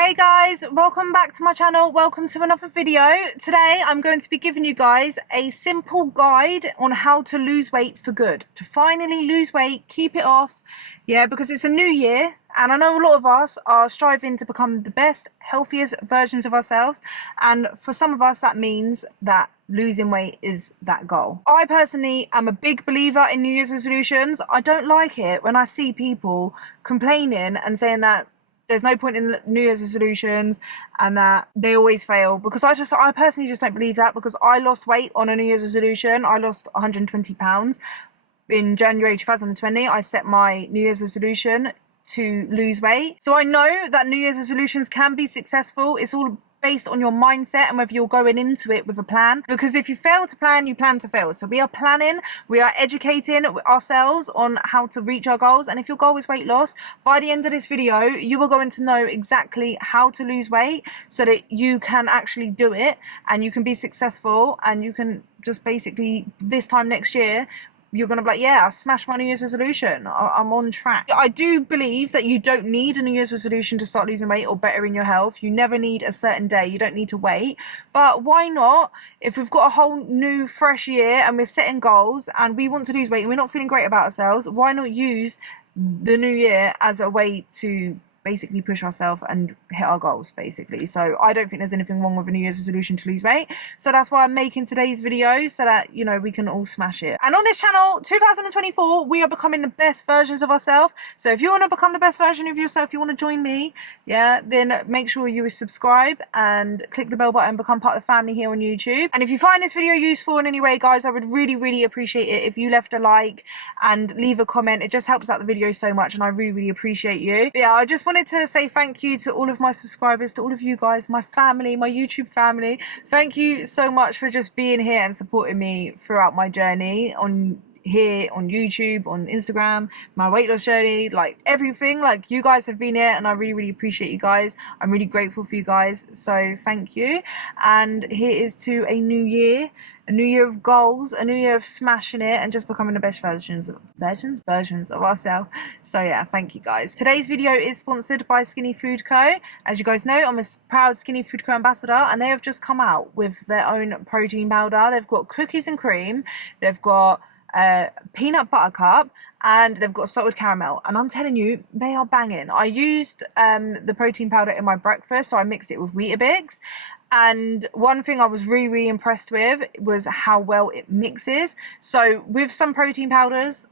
Hey guys, welcome back to my channel. Welcome to another video. Today I'm going to be giving you guys a simple guide on how to lose weight for good. To finally lose weight, keep it off. Yeah, because it's a new year and I know a lot of us are striving to become the best, healthiest versions of ourselves. And for some of us that means that losing weight is that goal. I personally am a big believer in New Year's resolutions. I don't like it when I see people complaining and saying that there's no point in New Year's resolutions and that they always fail, because I personally just don't believe that, because I lost weight on a New Year's resolution. I lost 120 pounds in January 2020. I set my New Year's resolution to lose weight. So I know that New Year's resolutions can be successful. It's all based on your mindset and whether you're going into it with a plan, because if you fail to plan, you plan to fail. So we are planning, we are educating ourselves on how to reach our goals. And if your goal is weight loss, by the end of this video you are going to know exactly how to lose weight so that you can actually do it and you can be successful, and you can just basically this time next year you're going to be like, yeah, I smashed my New Year's resolution. I'm on track. I do believe that you don't need a New Year's resolution to start losing weight or better in your health. You never need a certain day. You don't need to wait. But why not? If we've got a whole new fresh year and we're setting goals and we want to lose weight and we're not feeling great about ourselves, why not use the new year as a way to basically push ourselves and hit our goals, basically. So I don't think there's anything wrong with a New Year's resolution to lose weight. So that's why I'm making today's video, so that, you know, we can all smash it. And on this channel, 2024, we are becoming the best versions of ourselves. So if you want to become the best version of yourself, you want to join me, yeah, then make sure you subscribe and click the bell button, become part of the family here on YouTube. And if you find this video useful in any way, guys, I would really appreciate it if you left a like and leave a comment. It just helps out the video so much, and I really appreciate you. But yeah, I just wanted to say thank you to all of my subscribers, to all of you guys, my family, my YouTube family. Thank you so much for just being here and supporting me throughout my journey on here on YouTube, on Instagram, my weight loss journey, like everything. Like, you guys have been here and I really appreciate you guys. I'm really grateful for you guys, so thank you. And here is to a new year, a new year of goals, a new year of smashing it and just becoming the best versions of ourselves. So yeah, thank you guys. Today's video is sponsored by Skinny Food Co. As you guys know, I'm a proud Skinny Food Co ambassador, and they have just come out with their own protein powder. They've got cookies and cream, they've got peanut butter cup, and they've got salted caramel, and I'm telling you, they are banging. I used the protein powder in my breakfast, so I mixed it with Weetabix, and one thing I was really impressed with was how well it mixes. So with some protein powders,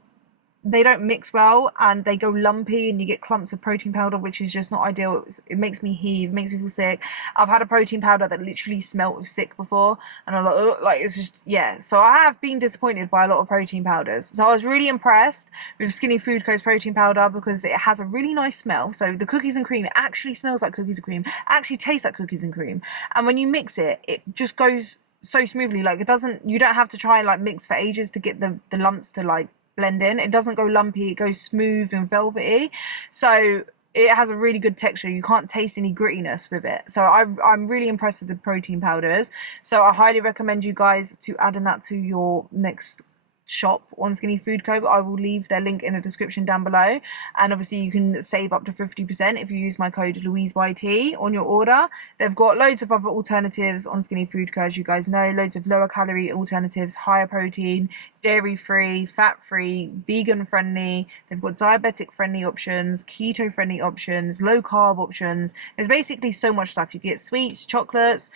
they don't mix well and they go lumpy and you get clumps of protein powder, which is just not ideal. It makes me heave, makes me feel sick. I've had a protein powder that literally smelt of sick before, and I'm like, oh, like, it's just, yeah. So I have been disappointed by a lot of protein powders. So I was really impressed with Skinny Food Co's protein powder because it has a really nice smell. So the cookies and cream, it actually smells like cookies and cream, it actually tastes like cookies and cream, and when you mix it, it just goes so smoothly. Like, it doesn't, you don't have to try and like mix for ages to get the lumps to like blend in. It doesn't go lumpy, it goes smooth and velvety, so it has a really good texture. You can't taste any grittiness with it. So I'm really impressed with the protein powders, so I highly recommend you guys to add in that to your next shop on Skinny Food Co. I will leave their link in the description down below, and obviously you can save up to 50% if you use my code LOUISEYT on your order. They've got loads of other alternatives on Skinny Food Co, as you guys know, loads of lower calorie alternatives, higher protein, dairy free, fat free, vegan friendly. They've got diabetic friendly options, keto friendly options, low carb options. There's basically so much stuff. You get sweets, chocolates,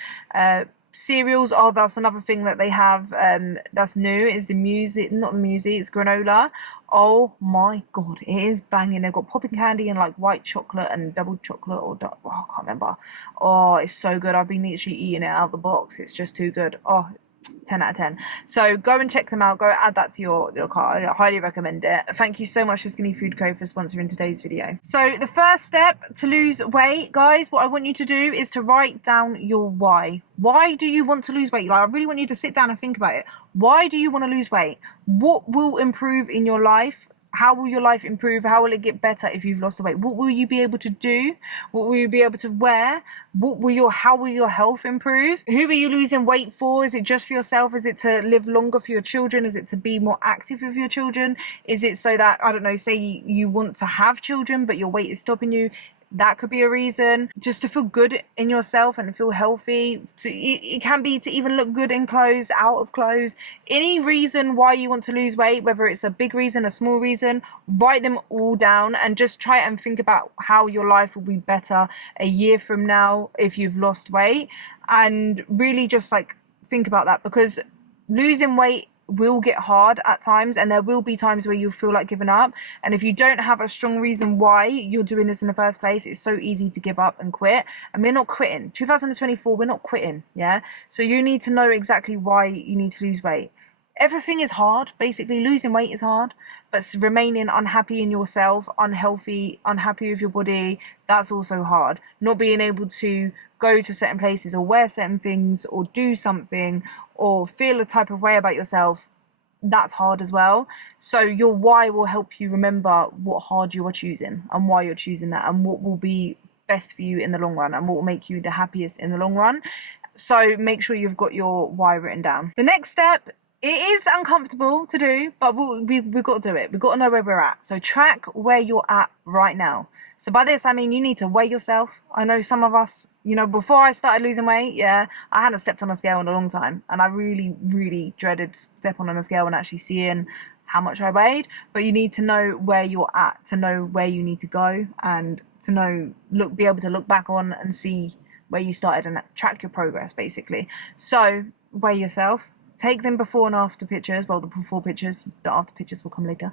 cereals. Oh, that's another thing that they have that's new, is the not the muesli, it's granola. Oh my god, it is banging. They've got popping candy and like white chocolate and double chocolate, or oh, I can't remember. Oh, it's so good. I've been literally eating it out of the box. It's just too good. Oh, 10 out of 10. So go and check them out, go add that to your cart. I highly recommend it. Thank you so much to Skinny Food Co for sponsoring today's video. So the first step to lose weight, guys, what I want you to do is to write down your why. Why do you want to lose weight? Like, I really want you to sit down and think about it. Why do you want to lose weight? What will improve in your life? How will your life improve? How will it get better if you've lost the weight? What will you be able to do? What will you be able to wear? How will your health improve? Who are you losing weight for? Is it just for yourself? Is it to live longer for your children? Is it to be more active with your children? Is it so that, I don't know, say you want to have children but your weight is stopping you? That could be a reason. Just to feel good in yourself and feel healthy. It can be to even look good in clothes, out of clothes. Any reason why you want to lose weight, whether it's a big reason, a small reason, write them all down and just try and think about how your life will be better a year from now if you've lost weight. And really just like think about that, because losing weight will get hard at times, and there will be times where you'll feel like giving up. And if you don't have a strong reason why you're doing this in the first place, it's so easy to give up and quit. And we're not quitting. 2024, we're not quitting. Yeah. So you need to know exactly why you need to lose weight. Everything is hard. Basically, losing weight is hard, but remaining unhappy in yourself, unhealthy, unhappy with your body, that's also hard. Not being able to go to certain places or wear certain things or do something or feel a type of way about yourself, that's hard as well. So your why will help you remember what hard you are choosing and why you're choosing that, and what will be best for you in the long run and what will make you the happiest in the long run. So make sure you've got your why written down. The next step, it is uncomfortable to do, but we've got to do it. We've got to know where we're at. So track where you're at right now. So by this, I mean you need to weigh yourself. I know some of us, you know, before I started losing weight, yeah, I hadn't stepped on a scale in a long time. And I really, really dreaded stepping on a scale and actually seeing how much I weighed. But you need to know where you're at, to know where you need to go, and to know, be able to look back on and see where you started and track your progress, basically. So weigh yourself. Take them before and after pictures. Well, the before pictures, the after pictures will come later.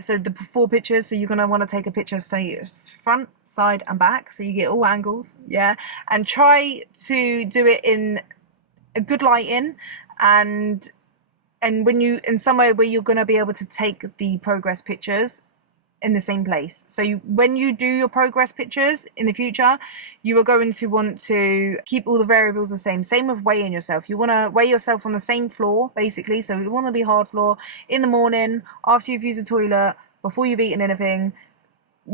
So the before pictures, so you're going to want to take a picture, say front, side and back, so you get all angles, yeah? And try to do it in a good lighting, and when you, in somewhere where you're going to be able to take the progress pictures in the same place. So when you do your progress pictures in the future, you are going to want to keep all the variables the same. Same with weighing yourself. You want to weigh yourself on the same floor, basically. So you want to be hard floor in the morning, after you've used the toilet, before you've eaten anything.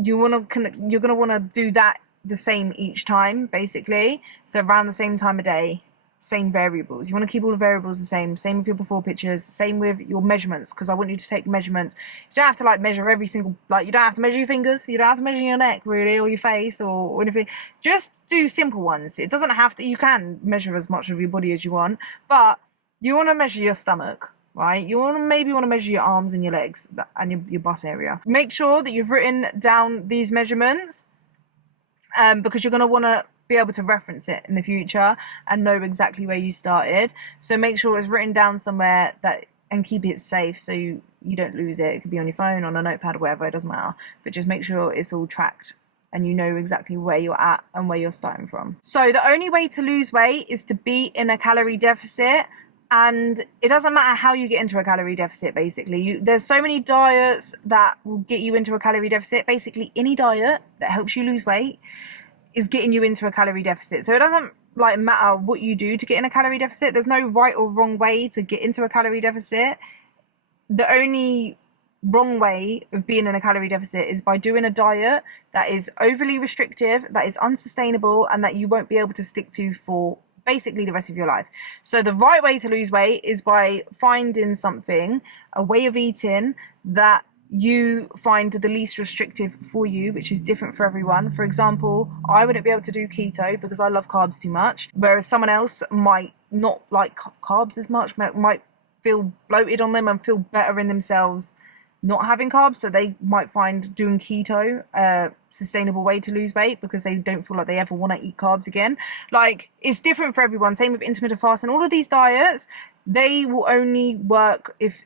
You're going to want to do that the same each time, basically. So around the same time of day. Same variables. You want to keep all the variables the same. Same with your before pictures. Same with your measurements, because I want you to take measurements. You don't have to like measure every single, like you don't have to measure your fingers. You don't have to measure your neck really, or your face, or anything. Just do simple ones. It doesn't have to. You can measure as much of your body as you want, but you want to measure your stomach, right? You want to maybe measure your arms and your legs and your butt area. Make sure that you've written down these measurements, because you're going to want to be able to reference it in the future and know exactly where you started. So make sure it's written down somewhere and keep it safe so you don't lose it. It could be on your phone, on a notepad, or whatever, it doesn't matter. But just make sure it's all tracked and you know exactly where you're at and where you're starting from. So the only way to lose weight is to be in a calorie deficit. And it doesn't matter how you get into a calorie deficit, basically. There's so many diets that will get you into a calorie deficit. Basically, any diet that helps you lose weight is getting you into a calorie deficit. So it doesn't like matter what you do to get in a calorie deficit. There's no right or wrong way to get into a calorie deficit. The only wrong way of being in a calorie deficit is by doing a diet that is overly restrictive, that is unsustainable, and that you won't be able to stick to for basically the rest of your life. So the right way to lose weight is by finding something, a way of eating that you find the least restrictive for you, which is different for everyone. For example, I wouldn't be able to do keto because I love carbs too much, whereas someone else might not like carbs as much, might feel bloated on them and feel better in themselves not having carbs. So they might find doing keto a sustainable way to lose weight because they don't feel like they ever want to eat carbs again. Like, it's different for everyone. Same with intermittent fasting. All of these diets, they will only work if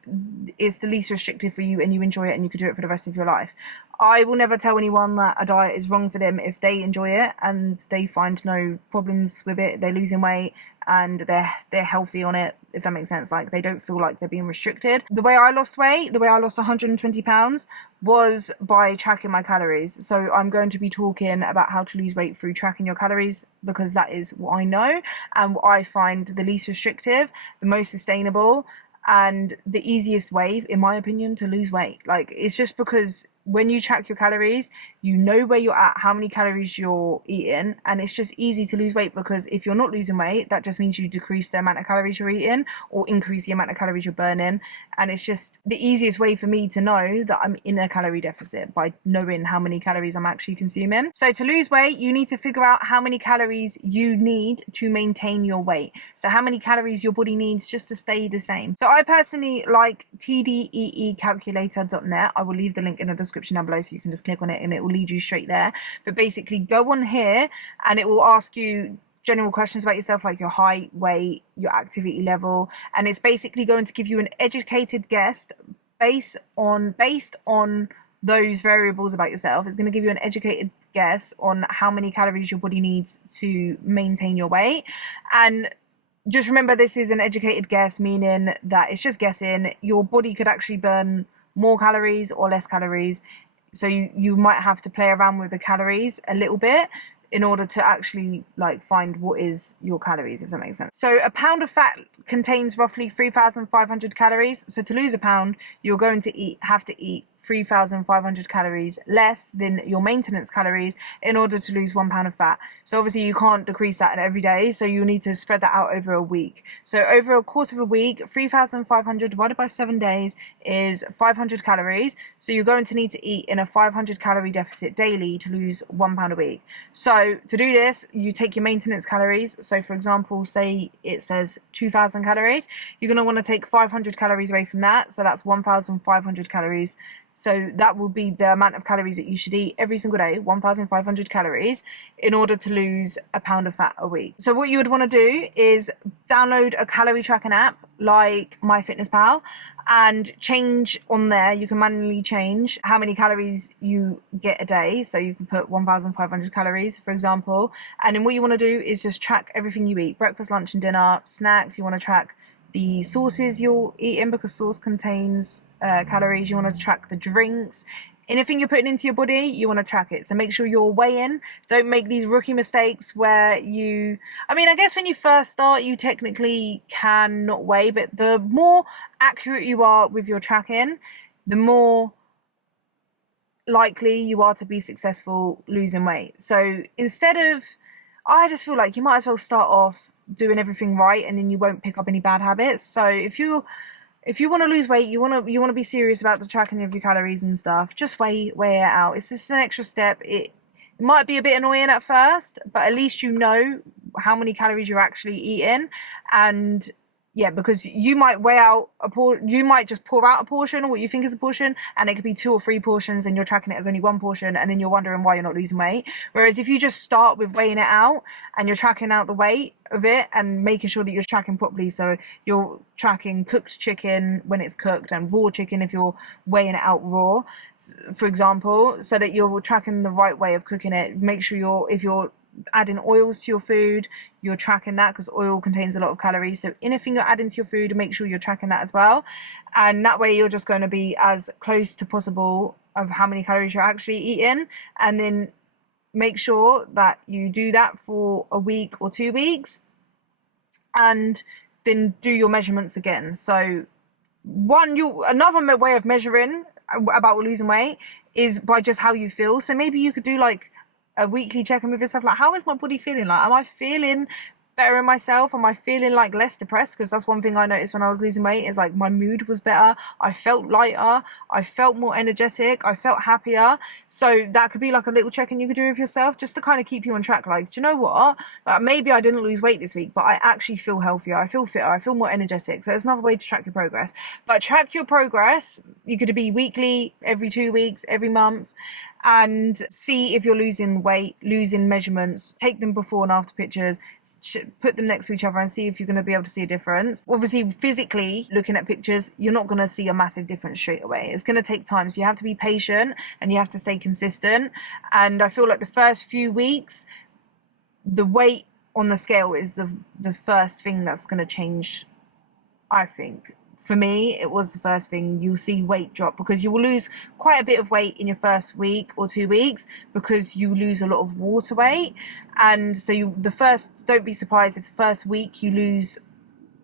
it's the least restrictive for you and you enjoy it and you can do it for the rest of your life. I will never tell anyone that a diet is wrong for them if they enjoy it and they find no problems with it, they're losing weight and they're healthy on it, if that makes sense. Like, they don't feel like they're being restricted. The way I lost weight, the way I lost 120 pounds was by tracking my calories. So I'm going to be talking about how to lose weight through tracking your calories, because that is what I know and what I find the least restrictive, the most sustainable, and the easiest way, in my opinion, to lose weight. Like, it's just because when you track your calories, you know where you're at, how many calories you're eating, and it's just easy to lose weight, because if you're not losing weight, that just means you decrease the amount of calories you're eating or increase the amount of calories you're burning. And it's just the easiest way for me to know that I'm in a calorie deficit, by knowing how many calories I'm actually consuming. So to lose weight, you need to figure out how many calories you need to maintain your weight. So how many calories your body needs just to stay the same. So I personally like tdeecalculator.net. I will leave the link in the description down below, so you can just click on it and it will lead you straight there. But basically, go on here and it will ask you general questions about yourself, like your height, weight, your activity level, and it's basically going to give you an educated guess based on those variables about yourself. It's going to give you an educated guess on how many calories your body needs to maintain your weight. And just remember, this is an educated guess, meaning that it's just guessing. Your body could actually burn more calories or less calories, so you might have to play around with the calories a little bit in order to actually like find what is your calories, if that makes sense. So a pound of fat contains roughly 3,500 calories. So to lose a pound, you're going to have to eat 3,500 calories less than your maintenance calories in order to lose 1 pound of fat. So obviously you can't decrease that every day, so you need to spread that out over a week. So over a course of a week, 3,500 divided by 7 days is 500 calories. So you're going to need to eat in a 500 calorie deficit daily to lose 1 pound a week. So to do this, you take your maintenance calories. So for example, say it says 2,000 calories, you're going to want to take 500 calories away from that. So that's 1,500 calories. So that will be the amount of calories that you should eat every single day, 1,500 calories, in order to lose a pound of fat a week. So what you would want to do is download a calorie tracking app like MyFitnessPal and change on there. You can manually change how many calories you get a day. So you can put 1,500 calories, for example. And then what you want to do is just track everything you eat: breakfast, lunch and dinner, snacks. You want to track the sauces you're eating, because sauce contains calories. You want to track the drinks. Anything you're putting into your body, you want to track it. So make sure you're weighing. Don't make these rookie mistakes where I guess when you first start, you technically can not weigh, but the more accurate you are with your tracking, the more likely you are to be successful losing weight. So I just feel like you might as well start off doing everything right, and then you won't pick up any bad habits. So if you want to lose weight, you want to be serious about the tracking of your calories and stuff, just weigh it out. It's just an extra step. It might be a bit annoying at first, but at least you know how many calories you're actually eating. And yeah, because you might you might just pour out a portion, or what you think is a portion, and it could be 2 or 3 portions, and you're tracking it as only 1 portion, and then you're wondering why you're not losing weight. Whereas if you just start with weighing it out, and you're tracking out the weight of it and making sure that you're tracking properly, so you're tracking cooked chicken when it's cooked, and raw chicken if you're weighing it out raw, for example, so that you're tracking the right way of cooking it. Make sure if you're adding oils to your food, you're tracking that, because oil contains a lot of calories. So anything you're adding to your food, make sure you're tracking that as well. And that way you're just going to be as close to possible of how many calories you're actually eating. And then make sure that you do that for a week or 2 weeks, and then do your measurements again. So another way of measuring about losing weight is by just how you feel. So maybe you could do like a weekly check-in with yourself, like, how is my body feeling? Like, am I feeling better in myself? Am I feeling like less depressed? Because that's one thing I noticed when I was losing weight, is like my mood was better, I felt lighter, I felt more energetic, I felt happier. So that could be like a little check-in you could do with yourself, just to kind of keep you on track. Like, do you know what, like, maybe I didn't lose weight this week, but I actually feel healthier, I feel fitter, I feel more energetic. So it's another way to track your progress. But track your progress, you could be weekly, every 2 weeks, every month, and see if you're losing weight, losing measurements. Take them before and after pictures, put them next to each other, and see if you're going to be able to see a difference. Obviously, physically looking at pictures, you're not going to see a massive difference straight away. It's going to take time, so you have to be patient and you have to stay consistent. And I feel like the first few weeks, the weight on the scale is the first thing that's going to change, I think. For me, it was the first thing. You'll see weight drop, because you will lose quite a bit of weight in your first week or 2 weeks, because you lose a lot of water weight. And so don't be surprised if the first week you lose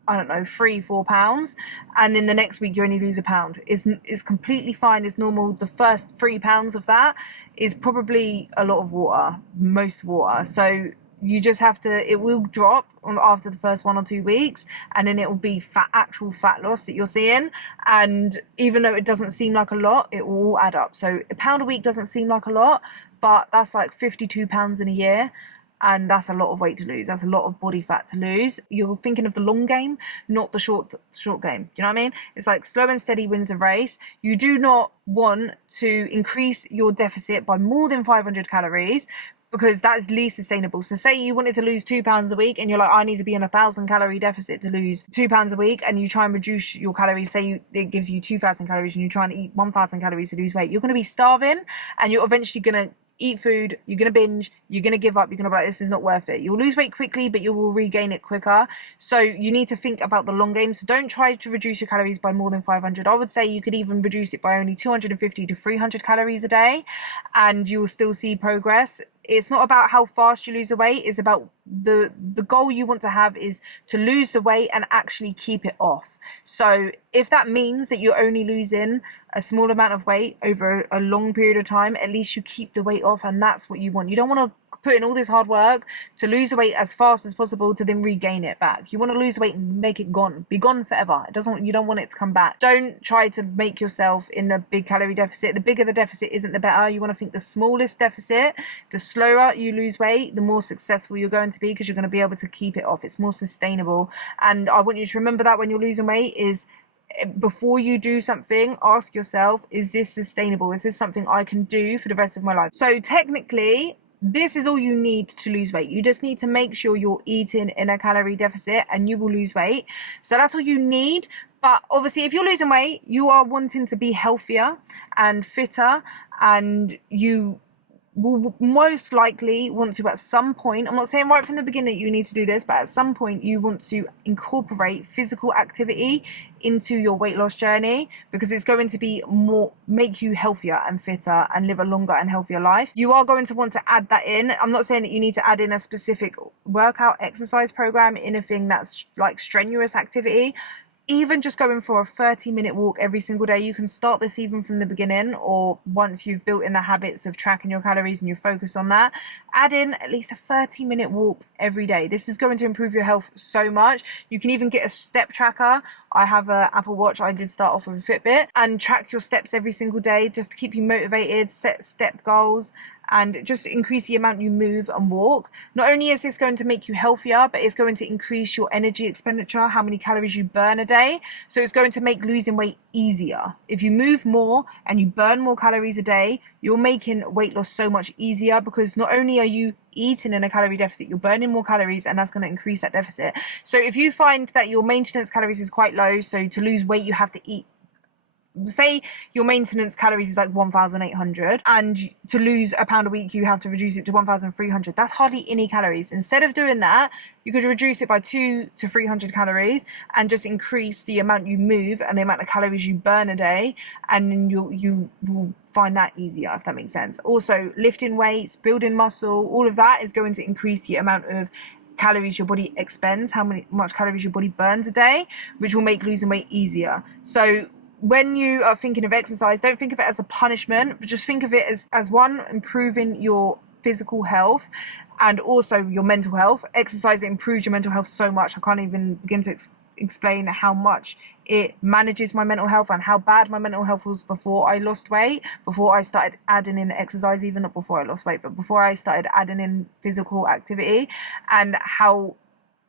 I don't know, 3-4 pounds, and then the next week you only lose a pound. Is completely fine. It's normal. The first 3 pounds of that is probably a lot of water, most water. So you just have to, it will drop after the first 1 or 2 weeks, and then it will be actual fat loss that you're seeing. And even though it doesn't seem like a lot, it will all add up. So a pound a week doesn't seem like a lot, but that's like 52 pounds in a year. And that's a lot of weight to lose. That's a lot of body fat to lose. You're thinking of the long game, not the short game. Do you know what I mean? It's like slow and steady wins a race. You do not want to increase your deficit by more than 500 calories, because that is least sustainable. So say you wanted to lose 2 pounds a week and you're like, I need to be in 1,000 calorie deficit to lose 2 pounds a week, and you try and reduce your calories. Say it gives you 2,000 calories and you're trying to eat 1,000 calories to lose weight. You're going to be starving, and you're eventually going to eat food, you're going to binge, you're going to give up, you're going to be like, this is not worth it. You'll lose weight quickly, but you will regain it quicker. So you need to think about the long game. So don't try to reduce your calories by more than 500. I would say you could even reduce it by only 250 to 300 calories a day, and you will still see progress. It's not about how fast you lose the weight. It's about the goal you want to have is to lose the weight and actually keep it off. So if that means that you're only losing a small amount of weight over a long period of time, at least you keep the weight off, and that's what you want. You don't want to put in all this hard work to lose the weight as fast as possible to then regain it back. You want to lose the weight and make it gone, be gone forever. You don't want it to come back. Don't try to make yourself in a big calorie deficit. The bigger the deficit isn't the better. You want to think the smallest deficit. The slower you lose weight, the more successful you're going to be, because you're going to be able to keep it off. It's more sustainable. And I want you to remember that when you're losing weight, is before you do something, ask yourself, is this sustainable? Is this something I can do for the rest of my life? So technically, this is all you need to lose weight. You just need to make sure you're eating in a calorie deficit, and you will lose weight. So that's all you need. But obviously, if you're losing weight, you are wanting to be healthier and fitter, and you will most likely want to, at some point, I'm not saying right from the beginning that you need to do this, but at some point you want to incorporate physical activity into your weight loss journey, because it's going to be make you healthier and fitter and live a longer and healthier life. You are going to want to add that in. I'm not saying that you need to add in a specific workout exercise program, anything that's like strenuous activity. Even just going for a 30-minute walk every single day, you can start this even from the beginning, or once you've built in the habits of tracking your calories and you're focused on that, add in at least a 30-minute walk every day. This is going to improve your health so much. You can even get a step tracker. I have an Apple Watch. I did start off with a Fitbit, and track your steps every single day just to keep you motivated, set step goals, and just increase the amount you move and walk. Not only is this going to make you healthier, but it's going to increase your energy expenditure, how many calories you burn a day. So it's going to make losing weight easier. If you move more and you burn more calories a day, you're making weight loss so much easier, because not only are you eating in a calorie deficit, you're burning more calories, and that's going to increase that deficit. So if you find that your maintenance calories is quite low, so to lose weight you have to eat, say your maintenance calories is like 1,800, and to lose a pound a week you have to reduce it to 1,300. That's hardly any calories. Instead of doing that, you could reduce it by 200 to 300 calories and just increase the amount you move and the amount of calories you burn a day, and then you will find that easier, if that makes sense. Also, lifting weights, building muscle, all of that is going to increase the amount of calories your body expends, much calories your body burns a day, which will make losing weight easier. So when you are thinking of exercise, don't think of it as a punishment, but just think of it as one, improving your physical health and also your mental health. Exercise improves your mental health so much. I can't even begin to explain how much it manages my mental health and how bad my mental health was before I lost weight, before I started adding in exercise, even not before I lost weight, but before I started adding in physical activity, and how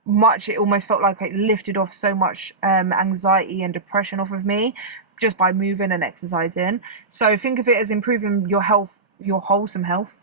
much it almost felt like it lifted off so much anxiety and depression off of me just by moving and exercising. So think of it as improving your health, your wholesome health,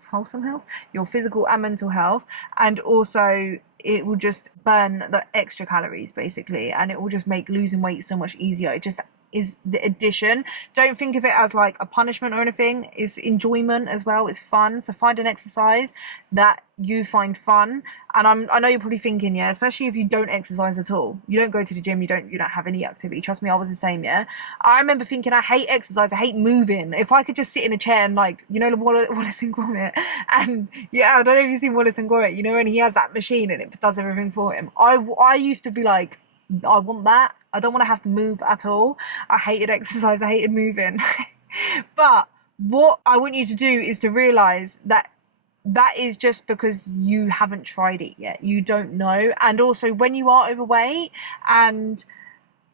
your physical and mental health, and also it will just burn the extra calories basically, and it will just make losing weight so much easier. It just is the addition. Don't think of it as like a punishment or anything. It's enjoyment as well. It's fun. So find an exercise that you find fun. And I know you're probably thinking, yeah, especially if you don't exercise at all, you don't go to the gym, you don't have any activity. Trust me, I was the same. Yeah, I remember thinking, I hate exercise, I hate moving. If I could just sit in a chair and, like, you know, Wallace and Gromit, and yeah, I don't know if you've seen Wallace and Gromit, you know, and he has that machine and it does everything for him. I used to be like, I want that. I don't want to have to move at all. I hated exercise. I hated moving. But what I want you to do is to realize that that is just because you haven't tried it yet. You don't know. And also, when you are overweight and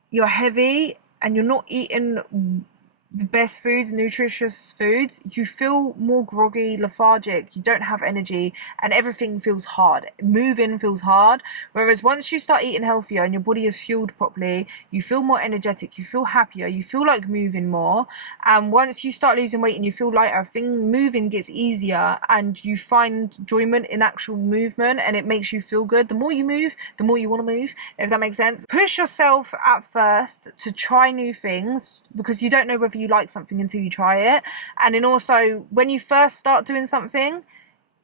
you're heavy and you're not eating the best foods, nutritious foods, you feel more groggy, lethargic, you don't have energy, and everything feels hard. Moving feels hard. Whereas once you start eating healthier and your body is fueled properly, you feel more energetic, you feel happier, you feel like moving more. And once you start losing weight and you feel lighter, moving gets easier, and you find enjoyment in actual movement, and it makes you feel good. The more you move, the more you want to move, if that makes sense. Push yourself at first to try new things, because you don't know whether you like something until you try it. And then also, when you first start doing something,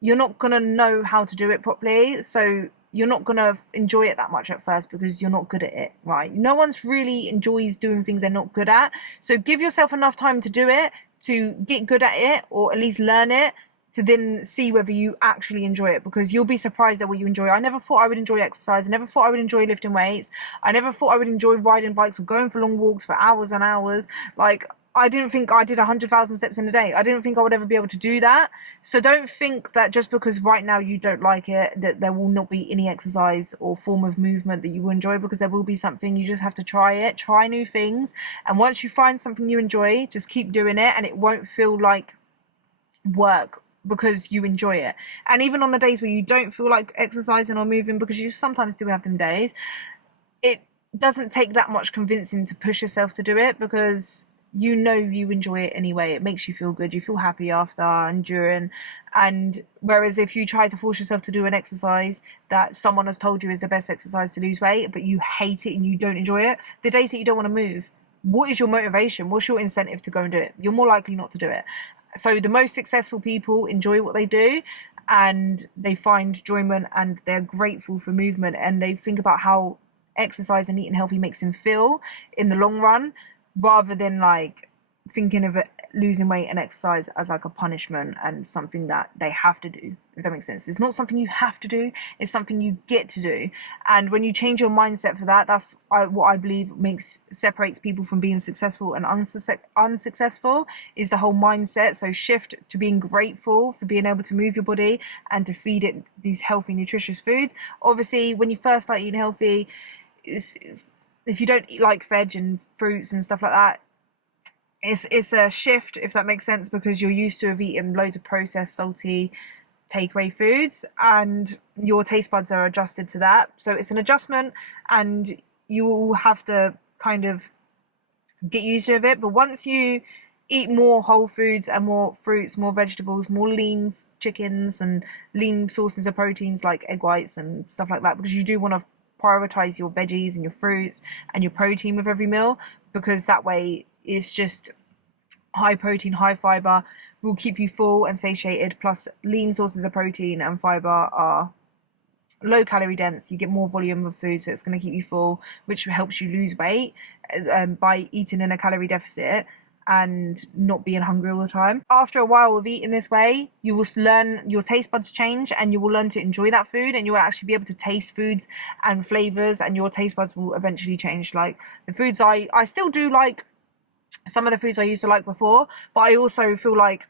you're not gonna know how to do it properly, so you're not gonna enjoy it that much at first because you're not good at it, right? No one's really enjoys doing things they're not good at. So give yourself enough time to do it, to get good at it, or at least learn it, to then see whether you actually enjoy it, because you'll be surprised at what you enjoy. I never thought I would enjoy exercise. I never thought I would enjoy lifting weights. I never thought I would enjoy riding bikes or going for long walks for hours and hours. Like, I didn't think I did 100,000 steps in a day. I didn't think I would ever be able to do that. So don't think that just because right now you don't like it, that there will not be any exercise or form of movement that you will enjoy, because there will be something. You just have to try it, try new things. And once you find something you enjoy, just keep doing it, and it won't feel like work because you enjoy it. And even on the days where you don't feel like exercising or moving, because you sometimes do have them days, it doesn't take that much convincing to push yourself to do it, because you know you enjoy it anyway. It makes you feel good. You feel happy after and during. And whereas if you try to force yourself to do an exercise that someone has told you is the best exercise to lose weight, but you hate it and you don't enjoy it, the days that you don't want to move, what is your motivation? What's your incentive to go and do it? You're more likely not to do it. So the most successful people enjoy what they do, and they find enjoyment, and they're grateful for movement, and they think about how exercise and eating healthy makes them feel in the long run, rather than like thinking of it, losing weight and exercise as like a punishment and something that they have to do, if that makes sense. It's not something you have to do, it's something you get to do. And when you change your mindset for that, that's what I believe separates people from being successful and unsuccessful, is the whole mindset. So shift to being grateful for being able to move your body and to feed it these healthy, nutritious foods. Obviously, when you first start eating healthy, if you don't eat like veg and fruits and stuff like that, it's a shift, if that makes sense, because you're used to have eaten loads of processed, salty, takeaway foods, and your taste buds are adjusted to that. So it's an adjustment, and you will have to kind of get used to it. But once you eat more whole foods and more fruits, more vegetables, more lean chickens and lean sources of proteins like egg whites and stuff like that, because you do want to prioritize your veggies and your fruits and your protein with every meal, because that way it's just high protein, high fiber, will keep you full and satiated. Plus lean sources of protein and fiber are low calorie dense. You get more volume of food, so it's going to keep you full, which helps you lose weight by eating in a calorie deficit and not being hungry all the time. After a while of eating this way, you will learn, your taste buds change, and you will learn to enjoy that food, and you will actually be able to taste foods and flavors, and your taste buds will eventually change. Like the foods I still do like some of the foods I used to like before, but I also feel like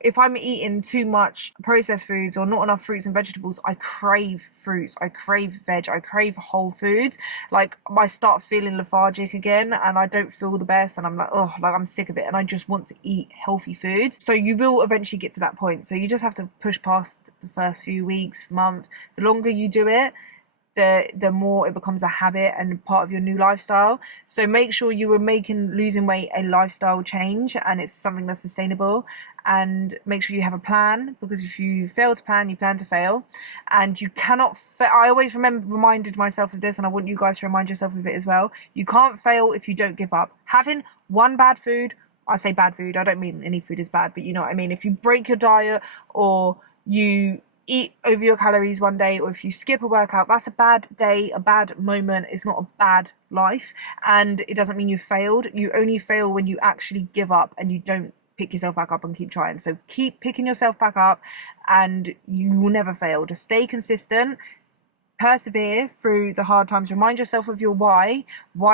if I'm eating too much processed foods or not enough fruits and vegetables, I crave fruits, I crave veg, I crave whole foods. Like I start feeling lethargic again, and I don't feel the best, and I'm like, oh, like I'm sick of it, and I just want to eat healthy foods. So you will eventually get to that point. So you just have to push past the first few weeks, month. The longer you do it, the more it becomes a habit and part of your new lifestyle. So make sure you are making losing weight a lifestyle change, and it's something that's sustainable. And make sure you have a plan, because if you fail to plan, you plan to fail. And you cannot I always reminded myself of this, and I want you guys to remind yourself of it as well. You can't fail if you don't give up. Having one bad food, I say bad food, I don't mean any food is bad, but you know what I mean. If you break your diet, or you eat over your calories one day, or if you skip a workout, that's a bad day, a bad moment. It's not a bad life, and it doesn't mean you failed. You only fail when you actually give up and you don't pick yourself back up and keep trying. So keep picking yourself back up, and you will never fail. Just stay consistent, persevere through the hard times. Remind yourself of your why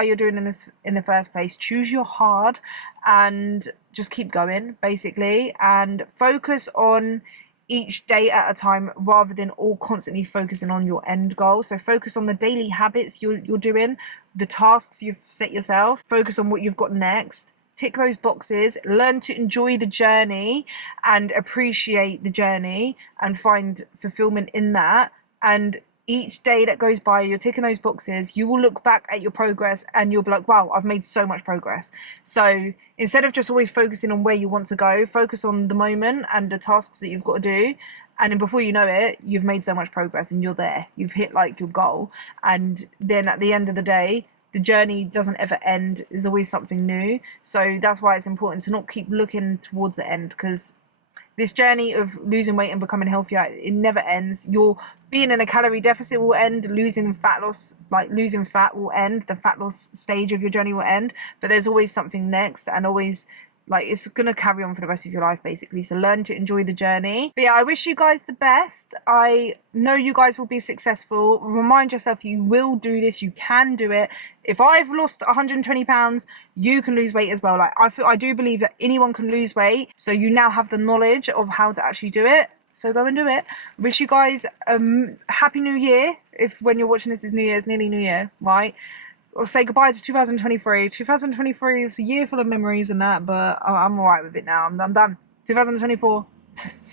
you're doing this in the first place. Choose your hard and just keep going, basically, and focus on each day at a time rather than all constantly focusing on your end goal. So focus on the daily habits you're doing, the tasks you've set yourself, focus on what you've got next. Tick those boxes, learn to enjoy the journey and appreciate the journey and find fulfillment in that. And each day that goes by, you're ticking those boxes, you will look back at your progress and you'll be like, wow, I've made so much progress. So instead of just always focusing on where you want to go, focus on the moment and the tasks that you've got to do. And then before you know it, you've made so much progress and you're there. You've hit like your goal. And then at the end of the day, the journey doesn't ever end. There's always something new. So that's why it's important to not keep looking towards the end, because this journey of losing weight and becoming healthier, it never ends. You're being in a calorie deficit will end, losing fat will end, the fat loss stage of your journey will end, but there's always something next, and always, like, it's going to carry on for the rest of your life, basically. So learn to enjoy the journey. But yeah, I wish you guys the best. I know you guys will be successful. Remind yourself you will do this. You can do it. If I've lost 120 pounds, you can lose weight as well. Like, I do believe that anyone can lose weight. So you now have the knowledge of how to actually do it. So go and do it. Wish you guys happy New Year. If when you're watching this is New Year's, nearly New Year, right? Or say goodbye to 2023. 2023 is a year full of memories and that, but I'm alright with it now. I'm done. 2024,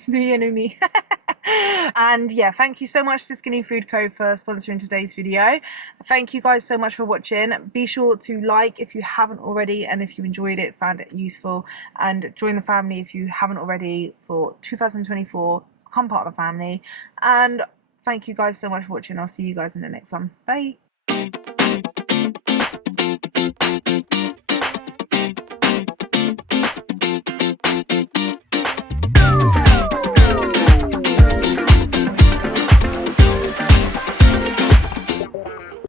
new year, new me. And yeah, thank you so much to Skinny Food Co for sponsoring today's video. Thank you guys so much for watching. Be sure to like if you haven't already, and if you enjoyed it, found it useful, and join the family if you haven't already for 2024. Become part of the family. And thank you guys so much for watching. I'll see you guys in the next one. Bye.